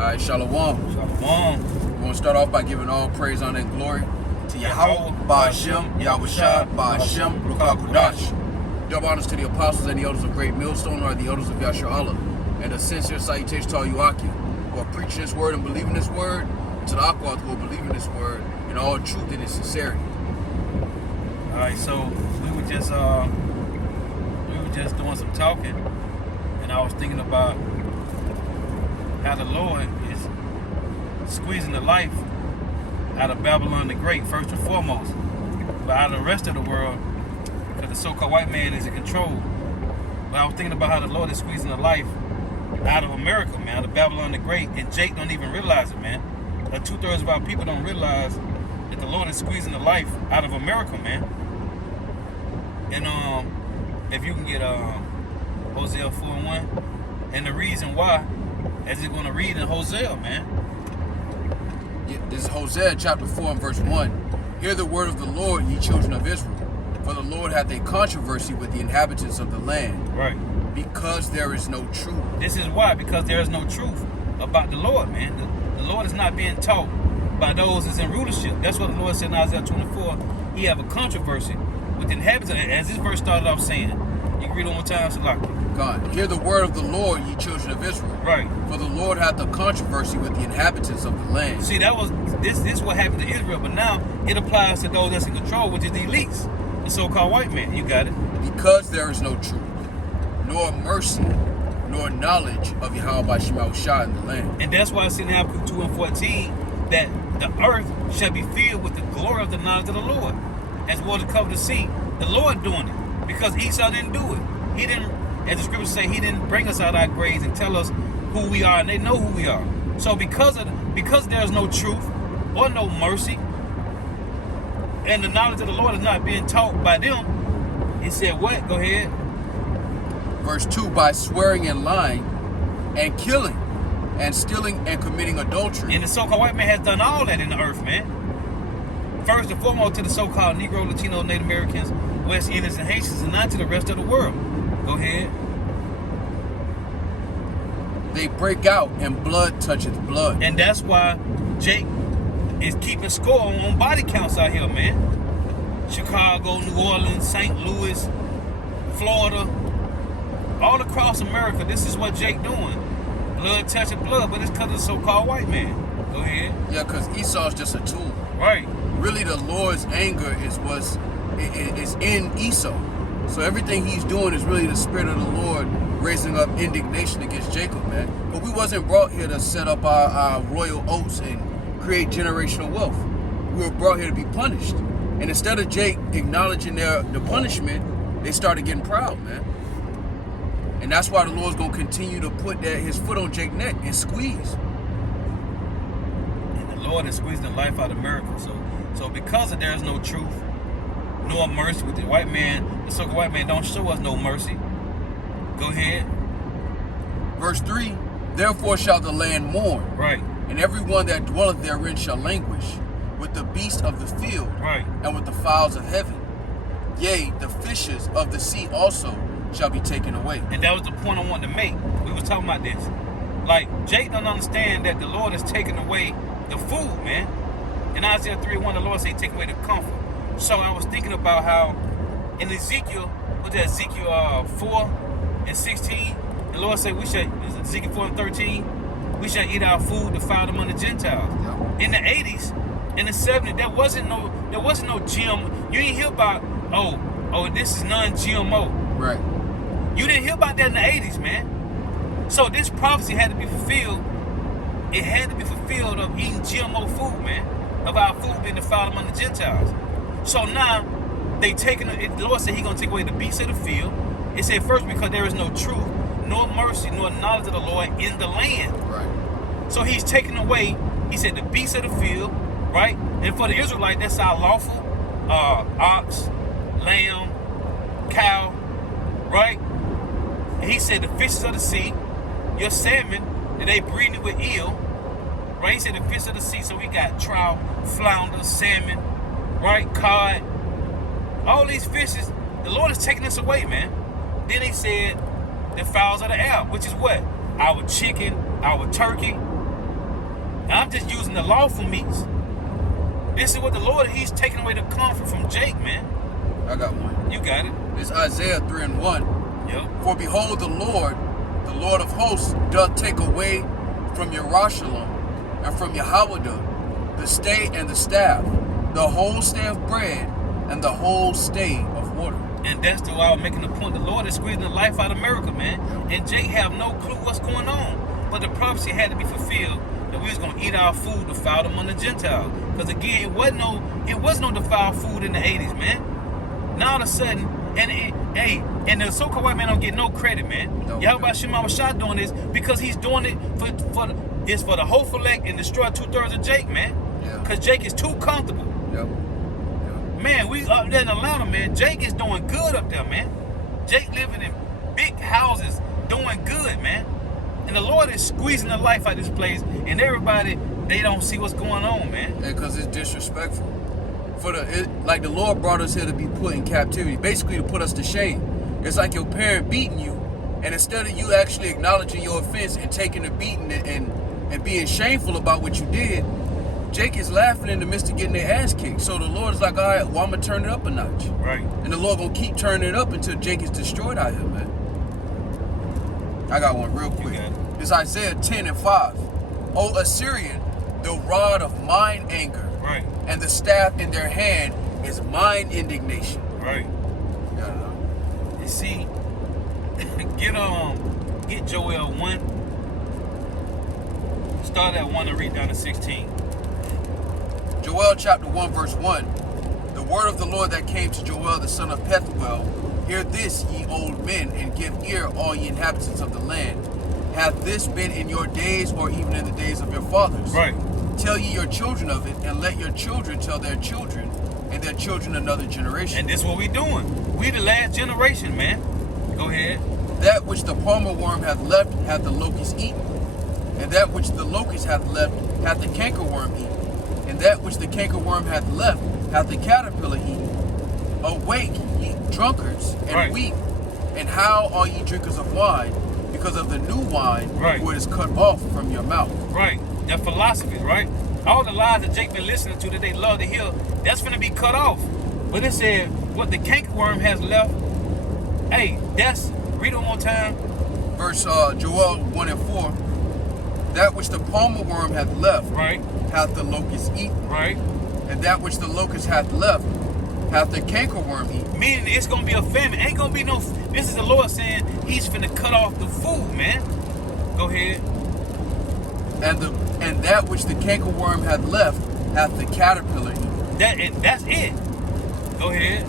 Alright, Shalom. Shalom. We want to start off by giving all praise, honor, and glory to Yahweh, Ba'ashem, Yahushua, Ba'ashem, Ruach HaKodesh. Double honors to the apostles and the elders of Great Millstone, or the elders of Yashar Allah. And a sincere salutation to all you Aki, who are preaching this word and believing this word, to the Akwad who are believing this word in all truth and in sincerity. Alright, so we were just doing some talking, and I was thinking about how the Lord is squeezing the life out of Babylon the Great, first and foremost, but out of the rest of the world, because the so-called white man is in control. But I was thinking about how the Lord is squeezing the life out of America, man, out of Babylon the Great, and Jake don't even realize it, man. Like 2/3 of our people don't realize that the Lord is squeezing the life out of America, man. And if you can get Hosea 4:1, and the reason why, as you're going to read in Hosea, man. Yeah, this is Hosea chapter 4 and verse 1. Hear the word of the Lord, ye children of Israel. For the Lord hath a controversy with the inhabitants of the land. Right. Because there is no truth. This is why, because there is no truth about the Lord, man. The Lord is not being taught by those that's in rulership. That's what the Lord said in Isaiah 24. He have a controversy with the inhabitants, as this verse started off saying. You can read it one more time, Salaki. God, hear the word of the Lord, ye children of Israel. Right. For the Lord hath a controversy with the inhabitants of the land. See, that was this is what happened to Israel, but now it applies to those that's in control, which is the elites, the so-called white man. You got it. Because there is no truth, nor mercy, nor knowledge of Yahweh by Shema in the land. And that's why I see in Habakkuk 2 and 14 that the earth shall be filled with the glory of the knowledge of the Lord, as well to cover the sea. The Lord doing it, because Esau didn't do it. He didn't, as the scriptures say, he didn't bring us out of our graves and tell us who we are, and they know who we are. So because there's no truth or no mercy, and the knowledge of the Lord is not being taught by them, he said what? Go ahead. Verse 2, by swearing and lying, and killing, and stealing, and committing adultery. And the so-called white man has done all that in the earth, man. First and foremost to the so-called Negro, Latino, Native Americans, West Indians, and Haitians, and not to the rest of the world. Go ahead. They break out, and blood toucheth blood. And that's why Jake is keeping score on body counts out here, man. Chicago, New Orleans, St. Louis, Florida, all across America. This is what Jake doing. Blood touching blood, but it's because of the so-called white man. Go ahead. Yeah, because Esau's just a tool. Right. Really, the Lord's anger is in Esau. So everything he's doing is really the spirit of the Lord raising up indignation against Jacob, man. But we wasn't brought here to set up our royal oaths and create generational wealth. We were brought here to be punished. And instead of Jake acknowledging the punishment, they started getting proud, man. And that's why the Lord's going to continue to put his foot on Jake's neck and squeeze. And the Lord is squeezing the life out of America. So because there's no truth, nor mercy with the white man, the so-called white man don't show us no mercy. Go ahead. Verse 3, therefore shall the land mourn. Right. And everyone that dwelleth therein shall languish, with the beasts of the field, right, and with the fowls of heaven. Yea, the fishes of the sea also shall be taken away. And that was the point I wanted to make. We was talking about this. Like, Jake don't understand that the Lord is taking away the food, man. In Isaiah 3:1, the Lord said, take away the comfort. So I was thinking about how in Ezekiel, what's that, Ezekiel 4 and 16, the Lord said Ezekiel 4 and 13, we shall eat our food defiled among the Gentiles. Yeah. In the 80s, in the 70s, there wasn't no GM. You didn't hear about, oh, this is non-GMO. Right. You didn't hear about that in the 80s, man. So this prophecy had to be fulfilled. It had to be fulfilled of eating GMO food, man, of our food being defiled among the Gentiles. So now, they taking it. The Lord said He's going to take away the beasts of the field. It said first because there is no truth, nor mercy, nor knowledge of the Lord in the land. Right. So He's taking away, He said, the beasts of the field, right? And for the Israelite, that's our lawful ox, lamb, cow, right? And He said the fishes of the sea, your salmon, that they breeding with eel, right? He said the fish of the sea, so we got trout, flounder, salmon, right, cod, all these fishes. The Lord is taking this away, man. Then He said the fowls of the air, which is what? Our chicken, our turkey, I'm just using the lawful meats. This is what the Lord, he's taking away the comfort from Jake, man. I got one. You got it. It's Isaiah 3:1. Yep. For behold, the Lord of hosts, doth take away from Yerushalayim and from Yahweh the stay and the staff, the whole stay of bread and the whole stay of water. And that's the why I was making the point. The Lord is squeezing the life out of America, man. And Jake have no clue what's going on. But the prophecy had to be fulfilled that we was gonna eat our food defiled among the Gentiles. Because again, it was no defiled food in the 80s, man. Now all of a sudden, and the so-called white man don't get no credit, man. No. Yahweh Shema Shah doing this because he's doing it for the whole elect and destroy 2/3 of Jake, man. Yeah. Because Jake is too comfortable. Yep. Man, we up there in Atlanta, man. Jake is doing good up there, man. Jake living in big houses, doing good, man. And the Lord is squeezing the life out of this place, and everybody, they don't see what's going on, man. And because it's disrespectful. Like the Lord brought us here to be put in captivity, basically to put us to shame. It's like your parent beating you, and instead of you actually acknowledging your offense and taking the beating and being shameful about what you did, Jake is laughing in the midst of getting their ass kicked. So the Lord is like, all right, well, I'm going to turn it up a notch. Right. And the Lord going to keep turning it up until Jake is destroyed out here, man. I got one real quick. It's Isaiah 10:5. O Assyrian, the rod of mine anger, Right. and the staff in their hand is mine indignation. Right. Yeah, I know. You see, get Joel 1. Start at 1 and read down to 16. Joel chapter 1 verse 1. The word of the Lord that came to Joel the son of Pethuel. Hear this, ye old men, and give ear, all ye inhabitants of the land. Hath this been in your days, or even in the days of your fathers? Right. Tell ye your children of it, and let your children tell their children, and their children another generation. And this is what we doing. We the last generation, man. Go ahead. That which the palmer worm hath left hath the locust eaten, and that which the locust hath left hath the cankerworm eaten, and that which the cankerworm hath left hath the caterpillar eaten. Awake, ye drunkards, and Right. weep, and howl all ye drinkers of wine, because of the new wine, Right. for it is cut off from your mouth. Right. Their philosophies, right? All the lies that Jake been listening to that they love to hear, that's gonna be cut off. But it said what the cankerworm has left. Hey, read it one more time. Verse Joel 1 and 4. That which the palmer worm hath left Right. hath the locust eaten, Right. and that which the locust hath left hath the cankerworm eaten. Meaning it's gonna be a famine. Ain't gonna be no. This is the Lord saying He's finna cut off the food, man. Go ahead. And that which the cankerworm hath left hath the caterpillar eaten. That's it. Go ahead.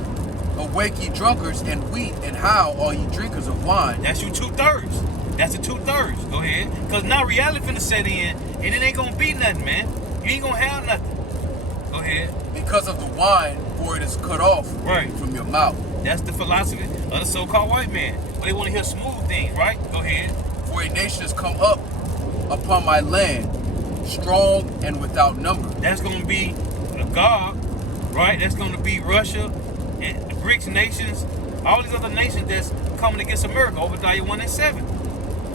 Awake ye drunkards, and weep, and howl all ye drinkers of wine. That's your 2/3. That's the 2/3. Go ahead. Cause now reality finna set in, and it ain't gonna be nothing, man. You ain't gonna have nothing. Go ahead. Because of the wine, for it is cut off Right. from your mouth. That's the philosophy of the so-called white man. But they want to hear smooth things, right? Go ahead. For a nation has come up upon my land, strong and without number. That's gonna be a God, right? That's gonna be Russia and the BRICS nations, all these other nations that's coming against America, Obadiah 1 and 7.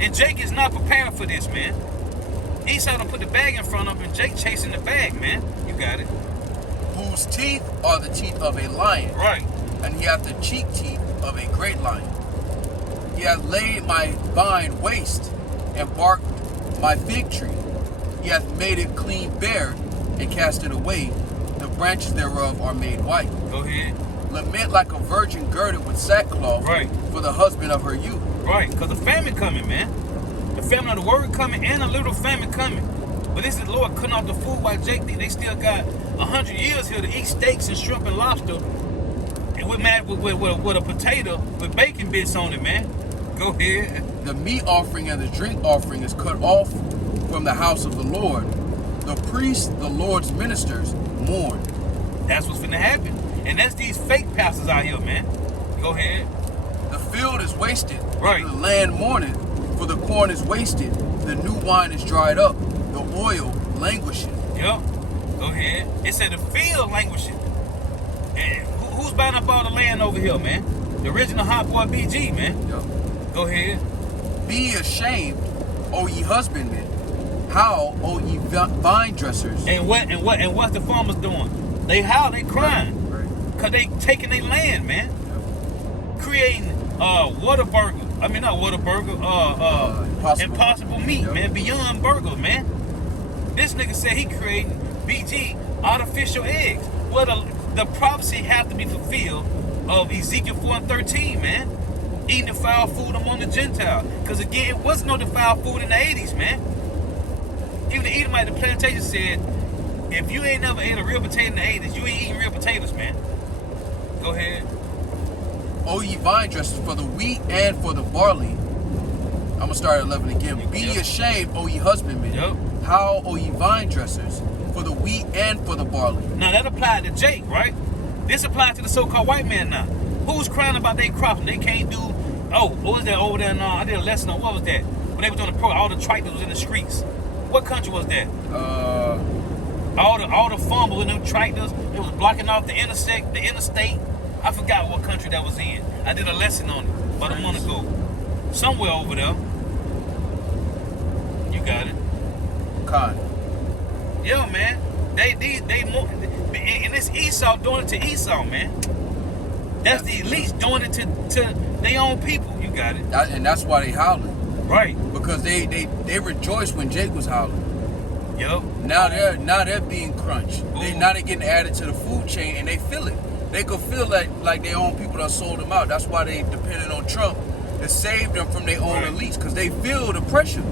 And Jake is not prepared for this, man. Esau done put the bag in front of him, and Jake chasing the bag, man. You got it. Whose teeth are the teeth of a lion, Right. and he hath the cheek teeth of a great lion. He hath laid my vine waste, and barked my fig tree. He hath made it clean bare, and cast it away. The branches thereof are made white. Go ahead. Lament like a virgin girded with sackcloth, Right. for the husband of her youth. Right, because the famine coming, man. The famine of the word coming and a little famine coming. But this is the Lord cutting off the food while Jake think they still got 100 years here to eat steaks and shrimp and lobster. And we're mad with a potato with bacon bits on it, man. Go ahead. The meat offering and the drink offering is cut off from the house of the Lord. The priests, the Lord's ministers, mourn. That's what's finna happen. And that's these fake pastors out here, man. Go ahead. The field is wasted. Right. The land mourneth, for the corn is wasted. The new wine is dried up. The oil languisheth. Yep. Go ahead. It said the field languishing. And who's buying up all the land over here, man? The original Hot Boy BG, man. Yep. Go ahead. Be ashamed, O ye husbandmen. How, O ye vine dressers? And what's the farmers doing? They crying. Right. Cause they taking their land, man. Creating Whataburger. I mean not Whataburger, Impossible Meat, Yep. man. Beyond Burger, man. This nigga said he creating BG artificial eggs. Well, the prophecy have to be fulfilled of Ezekiel 4:13, man. Eating defiled food among the Gentiles. Because again, it wasn't no defiled food in the 80s, man. Even the Edomite, the plantation said, if you ain't never ate a real potato in the 80s, you ain't eating real potatoes, man. Go ahead. O ye vine dressers, for the wheat and for the barley. I'm going to start at 11 again. Be ye ashamed, O ye husbandmen. Yep. How, O ye vine dressers, for the wheat and for the barley. Now that applied to Jake, right? This applies to the so-called white man now. Who's crying about their crop and they can't do? Oh, what was that over there? I did a lesson on what was that? When they was doing the pro, all the tractors was in the streets. What country was that? All the fumble in them tractors. It was blocking off the interstate. I forgot what country that was in. I did a lesson on it about a month ago. Somewhere over there. You got it. Con. Yeah, man. They more, and it's Esau doing it to Esau, man. That's the elites doing it to their own people. You got it. And that's why they howling. Right. Because they rejoiced when Jake was howling. Yup. Now they're being crunched. Now they're getting added to the food chain, and they feel it. They could feel like their own people that sold them out. That's why they depended on Trump to save them from their own elites, because they feel the pressure.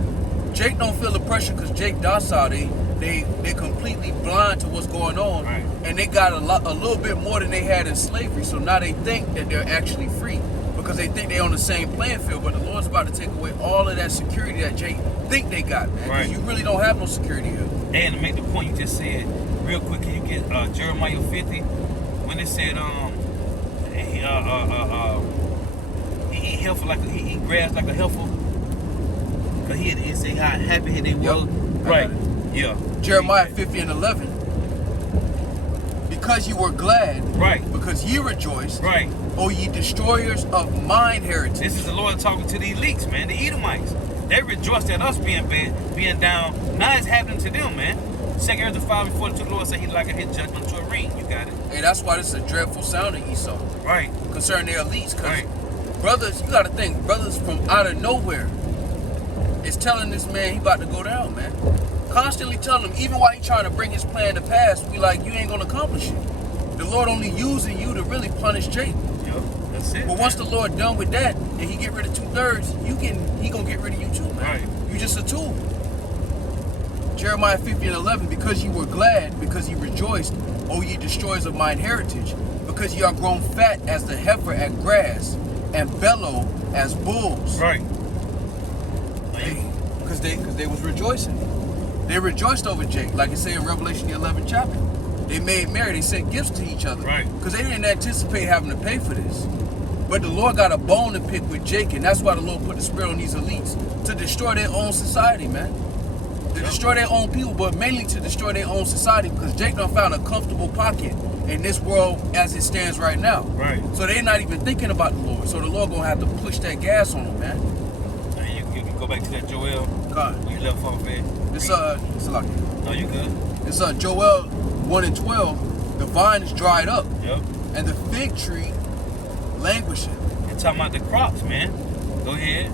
Jake don't feel the pressure because Jake docile. They completely blind to what's going on, Right. and they got a little bit more than they had in slavery. So now they think that they're actually free because they think they're on the same playing field. But the Lord's about to take away all of that security that Jake think they got, man. Right. Because you really don't have no security here. And to make the point you just said, real quick, can you get Jeremiah 50 when it said he eat heifer like he eat grass like a heifer? Cause it say how happy they was. Right. Yeah. Jeremiah 50 and 11. Because you were glad, Right. because ye rejoiced, Right. O ye destroyers of mine heritage. This is the Lord talking to the elites, man, the Edomites. They rejoiced at us being bad, being down. Now it's happening to them, man. 2 Ezra 5:42, the Lord said he like a his judgment to a ring. You got it. And that's why this is a dreadful sound of Esau Right. concerning their elites. Because Right. brothers, you got to think, brothers from out of nowhere is telling this man he about to go down, man. Constantly telling him, even while he trying to bring his plan to pass, we like, you ain't going to accomplish it. The Lord only using you to really punish Jake. Yep. That's it. But once the Lord done with that and he get rid of 2/3, he gonna get rid of you too, man. Right. You just a tool. Jeremiah 50 and 11, because you were glad, because you rejoiced, O ye destroyers of mine heritage, because ye are grown fat as the heifer at grass, and bellow as bulls. Right. Because they was rejoicing. They rejoiced over Jake, like it say in Revelation the 11th chapter. They made merry, they sent gifts to each other. Right. Because they didn't anticipate having to pay for this. But the Lord got a bone to pick with Jake, and that's why the Lord put the spirit on these elites, to destroy their own society, man. To destroy their own people, but mainly to destroy their own society, because Jake done found a comfortable pocket in this world as it stands right now. Right. So they're not even thinking about the Lord. So the Lord gonna have to push that gas on them, man. And you can go back to that Joel. God. We left off at. It's like No, you good. it's Joel 1 and 12. The vine is dried up, Yep. and the fig tree languishing. And talking about the crops, man. Go ahead.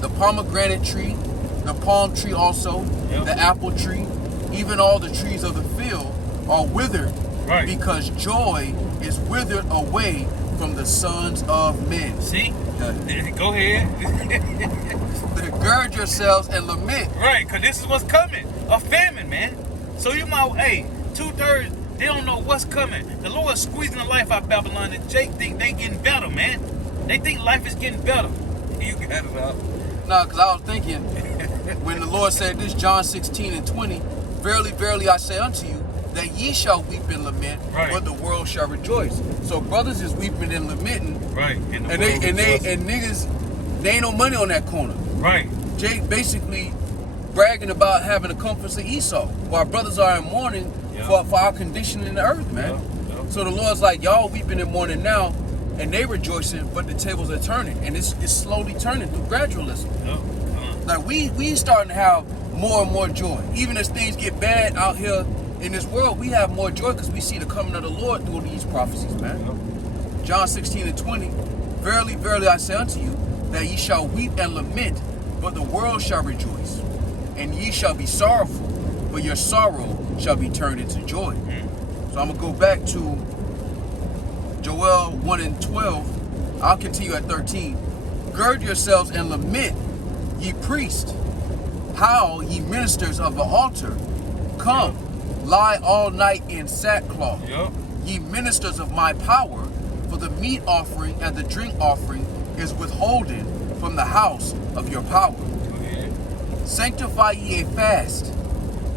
The pomegranate tree, the palm tree also, Yep. the apple tree, even all the trees of the field are withered, Right. because joy is withered away from the sons of men. See? Yeah. Go ahead. Gird yourselves and lament. Right, because this is what's coming. A famine, man. So you might, hey, 2/3, they don't know what's coming. The Lord's squeezing the life out of Babylon, and Jake think they getting better, man. They think life is getting better. You got it out. No, because I was thinking, when the Lord said this, John 16 and 20, verily, verily, I say unto you, that ye shall weep and lament, Right. but the world shall rejoice. So brothers is weeping and lamenting, Right. and niggas, they ain't no money on that corner. Right. Jake basically bragging about having the comforts of Esau, while brothers are in mourning Yeah. for our condition in the earth, man. Yeah. So the Lord's like, y'all weeping and mourning now, and they rejoicing, but the tables are turning, and it's slowly turning through gradualism. Yep. Like we starting to have more and more joy. Even as things get bad out here in this world, we have more joy because we see the coming of the Lord through these prophecies, man. John 16:20, verily, verily, I say unto you, that ye shall weep and lament, but the world shall rejoice. And ye shall be sorrowful, but your sorrow shall be turned into joy. So I'm going to go back to Joel 1:12. I'll continue at 13. Gird yourselves and lament, ye priests. Howl, ye ministers of the altar. Come, lie all night in sackcloth. Ye ministers of my power, for the meat offering and the drink offering is withholden from the house of your power. Sanctify ye a fast,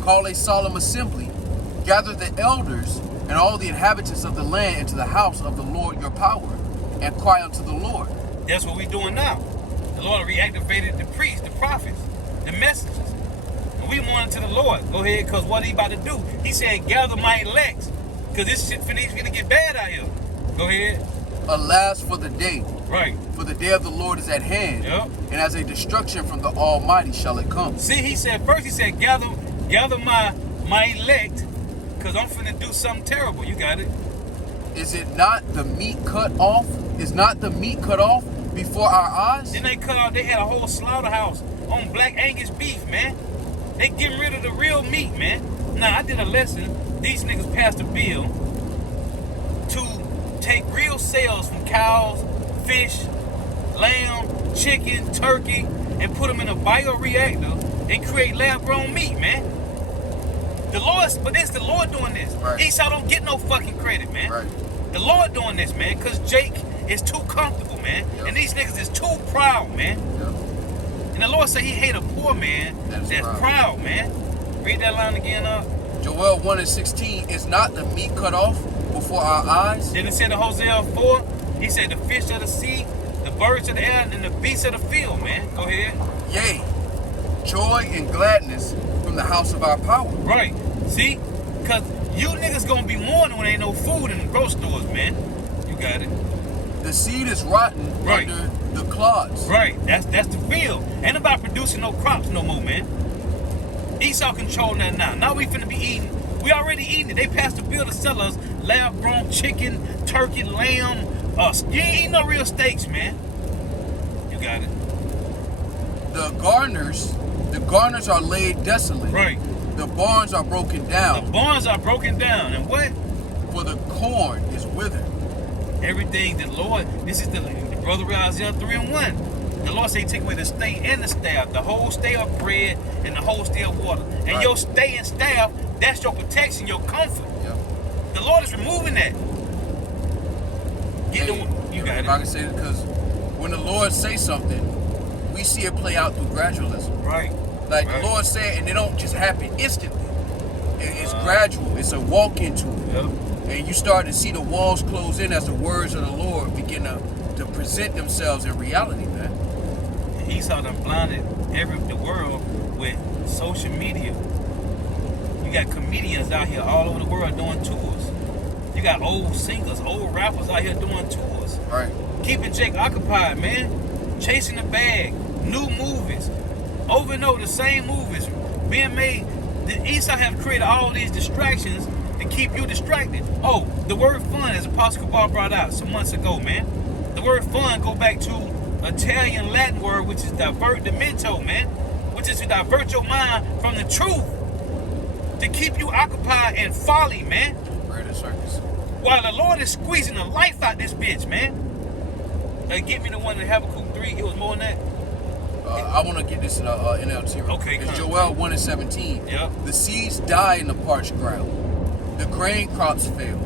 call a solemn assembly, gather the elders and all the inhabitants of the land into the house of the Lord your power, and cry unto the Lord. That's what we're doing now. The Lord reactivated the priests, the prophets, the messengers. And we wanted to the Lord. Go ahead, because what he about to do? He said, gather my elects, because this shit finna get bad out here. Go ahead. Alas for the day. Right. For the day of the Lord is at hand. And as a destruction from the Almighty shall it come. See, he said, first he said, gather my elect, because I'm finna do something terrible. You got it. Is it not the meat cut off? Is not the meat cut off before our eyes? Then they cut off, they had a whole slaughterhouse on Black Angus beef, man. They getting rid of the real meat, man. Now, I did a lesson. These niggas passed a bill to take real cells from cows, fish, lamb, chicken, turkey, and put them in a bioreactor and create lab-grown meat, man. The Lord, but it's the Lord doing this. Right. Esau don't get no fucking credit, man. Right. The Lord doing this, man, because Jake is too comfortable, man. And these niggas is too proud, man. And the Lord said he hate a poor man that's proud, man. Read that line again, Joel 1:16, is not the meat cut off before our eyes? Then it said in Hosea 4, he said the fish of the sea, the birds of the air, and the beasts of the field, man. Go ahead. Yea, joy and gladness from the house of our power. Right. See? Because you niggas gonna be mourning when ain't no food in the grocery stores, man. You got it. The seed is rotten under the clods. Right. That's the field. Ain't nobody producing no crops no more, man. Esau controlling that now. Now we finna be eating. We already eating it. They passed the bill to sell us lab-grown chicken, turkey, lamb. You ain't eating no real steaks, man. You got it. The garners are laid desolate. Right. The barns are broken down. The barns are broken down. And what? For the corn is withered. Everything the Lord, this is the brother Isaiah 3:1. The Lord say take away the stay and the staff, the whole stay of bread and the whole stay of water. And your stay and staff, that's your protection, your comfort. The Lord is removing that. You got it. I can say it because when the Lord say something, we see it play out through gradualism. Right. Like the Lord said, and it don't just happen instantly. It's gradual. It's a walk into it. And you start to see the walls close in as the words of the Lord begin to present themselves in reality, man. Esau done blinded the world with social media. You got comedians out here all over the world doing tours. You got old singers, old rappers out here doing tours. Right. Keeping Jake occupied, man. Chasing the bag. New movies. Over and over, the same movies being made. Esau have created all these distractions to keep you distracted. Oh, the word fun, as Apostle Cabal brought out some months ago, man. The word fun go back to Italian Latin word, which is divertimento, man. Which is to divert your mind from the truth. To keep you occupied in folly, man. Greater circus. While the Lord is squeezing the life out this bitch, man. Get me the one in Habakkuk 3. It was more than that. I want to get this in NLT. Okay, it's Joel 1:17. Yep. The seeds die in the parched ground. The grain crops fail.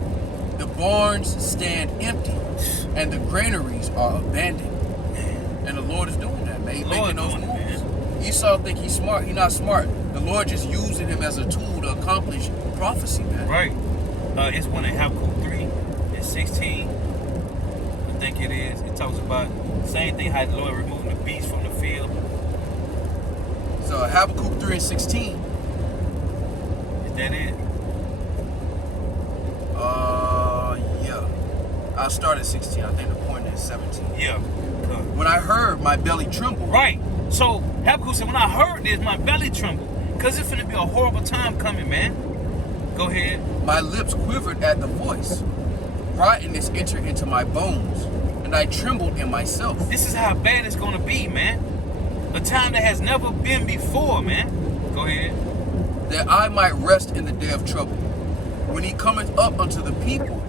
The barns stand empty. And the granaries are abandoned. And the Lord is doing that, man. He's making those moves. Esau think he's smart. He's not smart. The Lord just using him as a tool to accomplish prophecy, man. Right. It's one in Habakkuk 3 and 16. I think it is. It talks about the same thing, how the Lord removing the beasts from the field. So Habakkuk 3 and 16. Is that it? Yeah. I'll start at 16. I think the point is 17. Yeah. When I heard, my belly trembled. Right. So Habakkuk said, when I heard this, my belly trembled. Because it's finna be a horrible time coming, man. Go ahead. My lips quivered at the voice. Rottenness entered into my bones, and I trembled in myself. This is how bad it's gonna be, man. A time that has never been before, man. Go ahead. That I might rest in the day of trouble. When he cometh up unto the people,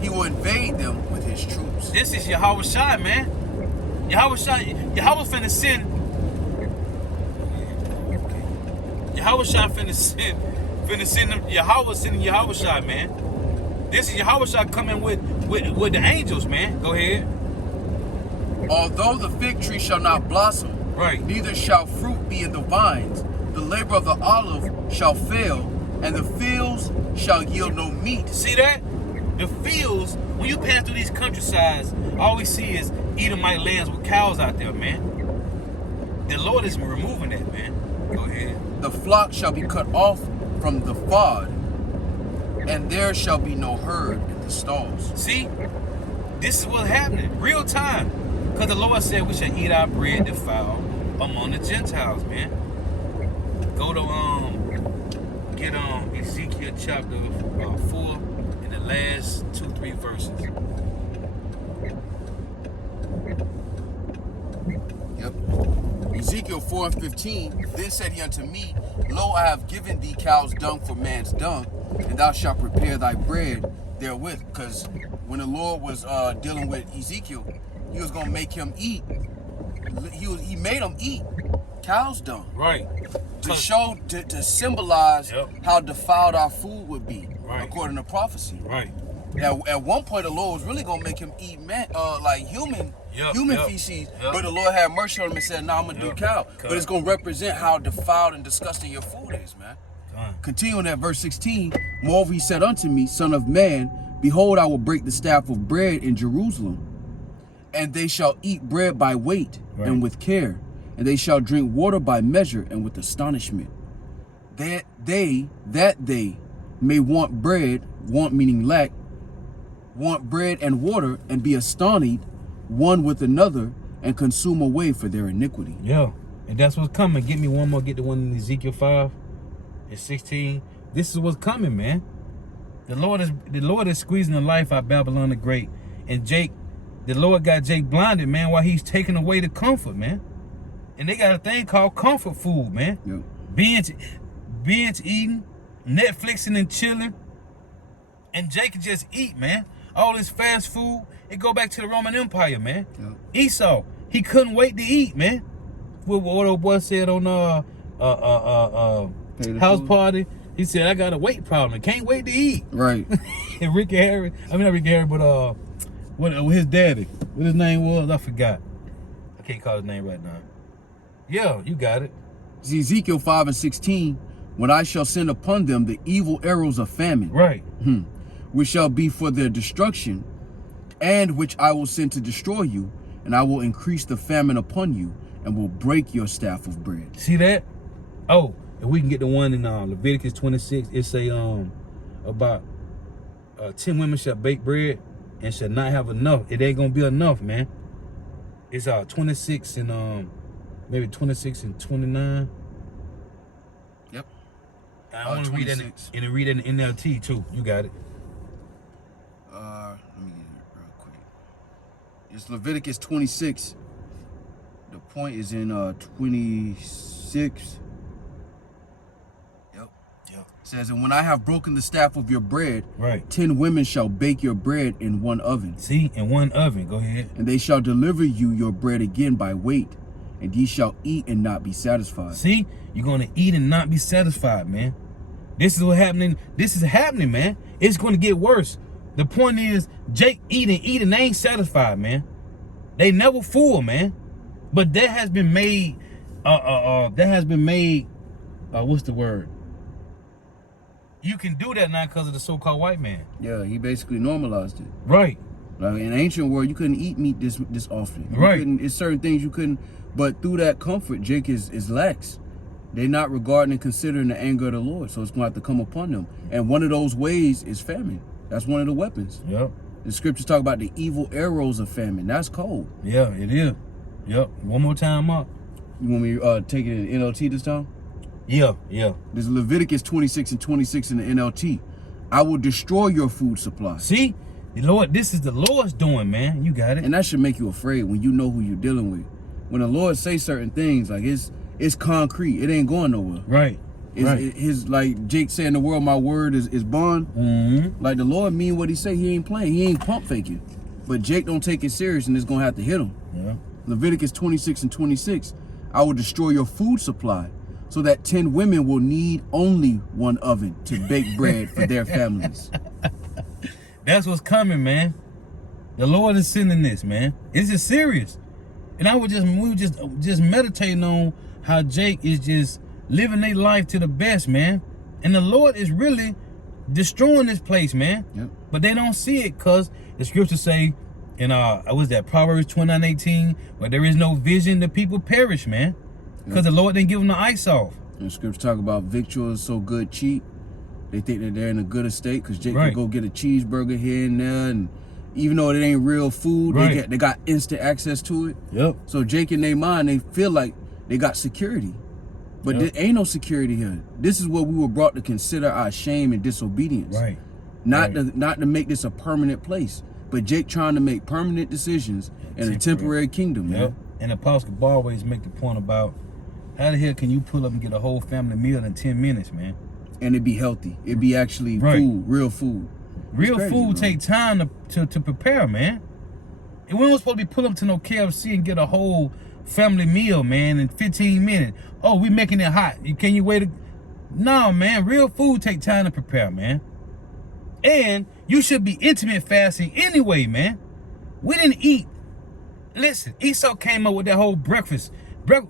he will invade them with his troops. This is Yahweh Shai, man. Yahweh finna send. Yahweh Shai finna send them. Yahweh sending Yahweh Shai, man. This is Yahweh Shai coming with the angels, man. Go ahead. Although the fig tree shall not blossom, Right. neither shall fruit be in the vines, the labor of the olive shall fail, and the fields shall yield no meat. See that? The fields, when you pass through these countrysides, all we see is Edomite lands with cows out there, man. The Lord is removing that, man. Go ahead. The flock shall be cut off from the fod, and there shall be no herd in the stalls. See? This is what's happening. Real time. Because the Lord said we shall eat our bread defiled among the Gentiles, man. Go to get Ezekiel chapter 4 in the last 2-3 verses. Yep. Ezekiel 4:15. Then said he unto me, Lo, I have given thee cow's dung for man's dung, and thou shalt prepare thy bread therewith. Because when the Lord was dealing with Ezekiel, he was gonna make him eat. He made him eat cow's dung. Right. To show, to symbolize Yep. how defiled our food would be, Right. according to prophecy. Right. At one point, the Lord was really gonna make him eat like human Yep, feces, yep. but the Lord had mercy on him and said, "No, I'm gonna do Yep. cow." Correct. But it's gonna represent how defiled and disgusting your food is, man. Fine. Continuing at verse 16, moreover he said unto me, Son of man, behold, I will break the staff of bread in Jerusalem, and they shall eat bread by weight Right. and with care, and they shall drink water by measure and with astonishment. That they may want bread, want meaning lack, want bread and water, and be astonished one with another, and consume away for their iniquity. Yeah. And that's what's coming. Get me one more. Get the one in Ezekiel 5 and 16. This is what's coming, man. The Lord is squeezing the life out of Babylon the Great. And the Lord got Jake blinded, man, while he's taking away the comfort, man. And they got a thing called comfort food, man. Yep. Binge eating, Netflixing and chilling. And Jake can just eat, man. All this fast food, it go back to the Roman Empire, man. Yep. Esau, he couldn't wait to eat, man. What old boy said on house food. party, he said, I got a weight problem. I can't wait to eat. Right. And Ricky Harris, not Ricky Harris, but what his daddy, what his name was, I forgot. I can't call his name right now. Yeah, you got it. See, Ezekiel 5 and 16, when I shall send upon them the evil arrows of famine, Right. which shall be for their destruction, and which I will send to destroy you, and I will increase the famine upon you, and will break your staff of bread. See that? Oh, and we can get the one in Leviticus 26. It say about 10 women shall bake bread and shall not have enough. It ain't gonna be enough, man. It's 26 and maybe 26 and 29. Yep. I want to read that 26. and read it in NLT too. You got it. Let me get it real quick. It's Leviticus 26. The point is in 26. Yep. Yeah. It says, and when I have broken the staff of your bread, Right. 10 women shall bake your bread in one oven, See, in one oven. Go ahead. and they shall deliver you your bread again by weight, and ye shall eat and not be satisfied. See, you're gonna eat and not be satisfied, man. This is what happening. This is happening, man. It's gonna get worse. The point is, Jake eating, they ain't satisfied, man. They never full, man. But that has been made. What's the word? You can do that now because of the so-called white man. Yeah, he basically normalized it. Right. Like in ancient world, you couldn't eat meat this often. You Right. couldn't- it's certain things you couldn't. But through that comfort, Jake is lax. They're not regarding and considering the anger of the Lord, so it's going to have to come upon them. And one of those ways is famine. That's one of the weapons. Yep. The scriptures talk about the evil arrows of famine. That's cold. Yeah, it is. Yep. One more time up. You want me to take it in NLT this time? Yeah. This is Leviticus 26 and 26 in the NLT. I will destroy your food supply. See, the Lord, this is the Lord's doing, man. You got it. And that should make you afraid when you know who you're dealing with. When the Lord say certain things, like it's concrete. It ain't going nowhere. Right. His like Jake said in the world, my word is bond. Mm-hmm. Like the Lord mean what he say. He ain't playing. He ain't pump faking. But Jake don't take it serious, and it's gonna have to hit him. Yeah. Leviticus 26 and 26. I will destroy your food supply, so that 10 women will need only one oven to bake bread for their families. That's what's coming, man. The Lord is sending this, man. This is serious. And we were just meditating on how Jake is just living their life to the best, man. And the Lord is really destroying this place, man. Yep. But they don't see it because the scriptures say in what's that, Proverbs 29:18, where there is no vision, the people perish, man. Because the Lord didn't give them the ice off. And the scripture talk about victuals so good cheap. They think that they're in a good estate because Jake can go get a cheeseburger here and there, and even though it ain't real food, they got instant access to it. Yep. So Jake in their mind, they feel like they got security. But there ain't no security here. This is what we were brought to consider our shame and disobedience. Right. Not to make this a permanent place. But Jake trying to make permanent decisions in a temporary kingdom, man. And Apostle could always make the point about how the hell can you pull up and get a whole family meal in 10 minutes, man? And it be healthy. It be actually food, real food. Real food take time to prepare, man. And we don't supposed to be pull up to no KFC and get a whole family meal, man, in 15 minutes. Oh, we making it hot. Can you wait? No, man. Real food take time to prepare, man. And you should be intimate fasting anyway, man. We didn't eat. Listen, Esau came up with that whole breakfast.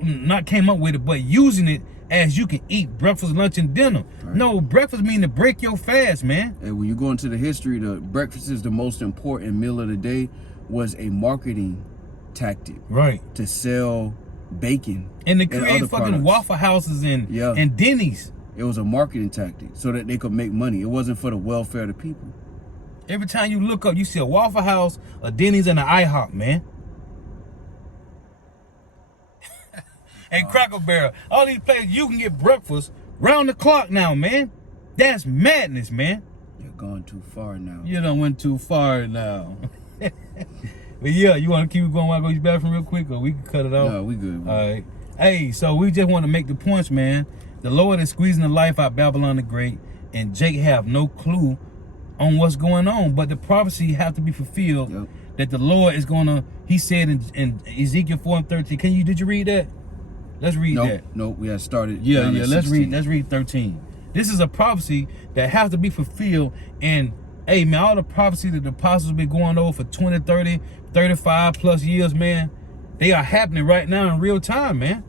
Not came up with it, but using it as you can eat breakfast, lunch, and dinner. Right. No, breakfast mean to break your fast, man. And when you go into the history, the breakfast is the most important meal of the day, was a marketing tactic. Right. To sell bacon. And to create fucking products. Waffle houses and Denny's. It was a marketing tactic so that they could make money. It wasn't for the welfare of the people. Every time you look up, you see a Waffle House, a Denny's, and an IHOP, man. And Cracker Barrel. All these places, you can get breakfast round the clock now, man. That's madness, man. You're going too far now. You done went too far now. But yeah, you want to keep going while I go to the bathroom real quick, or we can cut it off? No, we good, man. All right. Hey, so we just want to make the points, man. The Lord is squeezing the life out of Babylon the Great, and Jake have no clue on what's going on. But the prophecy have to be fulfilled that the Lord is going to, he said in Ezekiel 4:13. Did you read that? Let's read that. Nope, we had started. Yeah, let's read 13. This is a prophecy that has to be fulfilled. And hey, man, all the prophecy that the apostles have been going over for 20, 30, 35 plus years, man, they are happening right now in real time, man.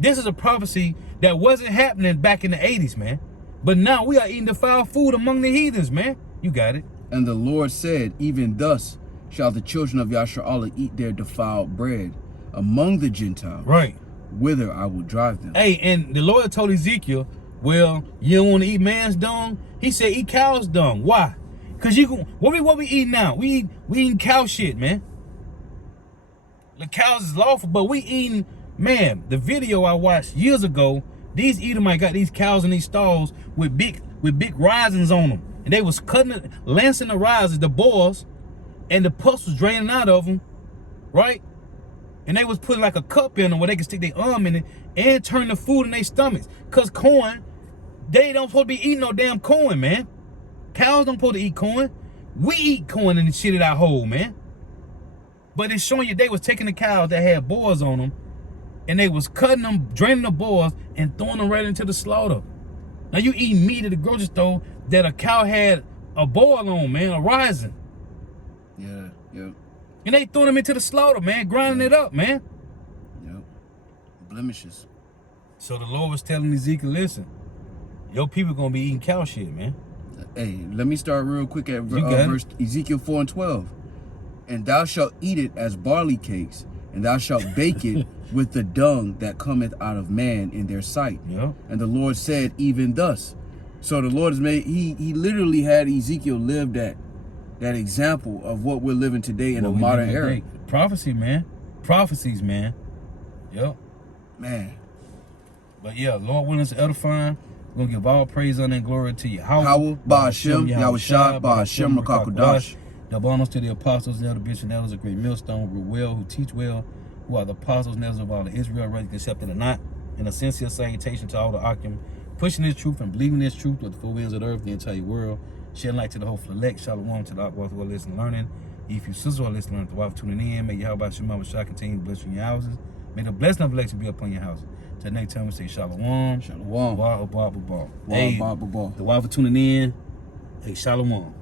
This is a prophecy that wasn't happening back in the 80s, man. But now we are eating defiled food among the heathens, man. You got it. And the Lord said, even thus shall the children of Yasharallah eat their defiled bread among the Gentiles. Right. Whither I will drive them. Hey, and the Lord told Ezekiel, well, you don't want to eat man's dung? He said, eat cow's dung. Why? Because what we eat now? We eating cow shit, man. The cows is lawful, but we eating, man, the video I watched years ago, these Edomites got these cows in these stalls with big risings on them. And they was lancing the risings, the boars, and the pus was draining out of them, right? And they was putting like a cup in them where they could stick their arm in it and turn the food in their stomachs. Because corn, they don't supposed to be eating no damn corn, man. Cows don't supposed to eat corn. We eat corn and shit it out whole, man. But it's showing you they was taking the cows that had boars on them and they was cutting them, draining the boars and throwing them right into the slaughter. Now you eat meat at the grocery store that a cow had a boar on, man, a rising. Yeah. And they throwing them into the slaughter, man, grinding it up, man. Yep. Blemishes. So the Lord was telling Ezekiel, listen, your people gonna be eating cow shit, man. Hey, let me start real quick at verse Ezekiel 4:12. And thou shalt eat it as barley cakes, and thou shalt bake it with the dung that cometh out of man in their sight. Yeah. And the Lord said, even thus. So the Lord has made, he literally had Ezekiel live that example of what we're living today in a modern era. Prophecy, man. Prophecies, man. Yep. Man. But yeah, Lord willing is edifying. We're going to give all praise, honor, and glory to you. Howell, Ba'Hashem, Yahushua, Ba'Hashem, Rakakodash. Double honors to the apostles and elder bishops and elders of great millstone, who rule well, who teach well, who are the apostles and elders of all of Israel, whether accepted or not. And a sincere salutation to all the Akim, pushing this truth and believing this truth with the four winds of the earth, the entire world. Shedding light to the hopeful elect. Shalom to the Akwaz who are listening and learning. If you sisters who are listening and learning, the wife tuning in, may Yahweh Shema Shah continue to bless you in your houses. May the blessing of election be upon your house. Till next time we say Shalom. Shalom. Wa, ba, ba, ba. Wa, Hey, ba, ba, ba. the wife for tuning in. Hey, Shalom.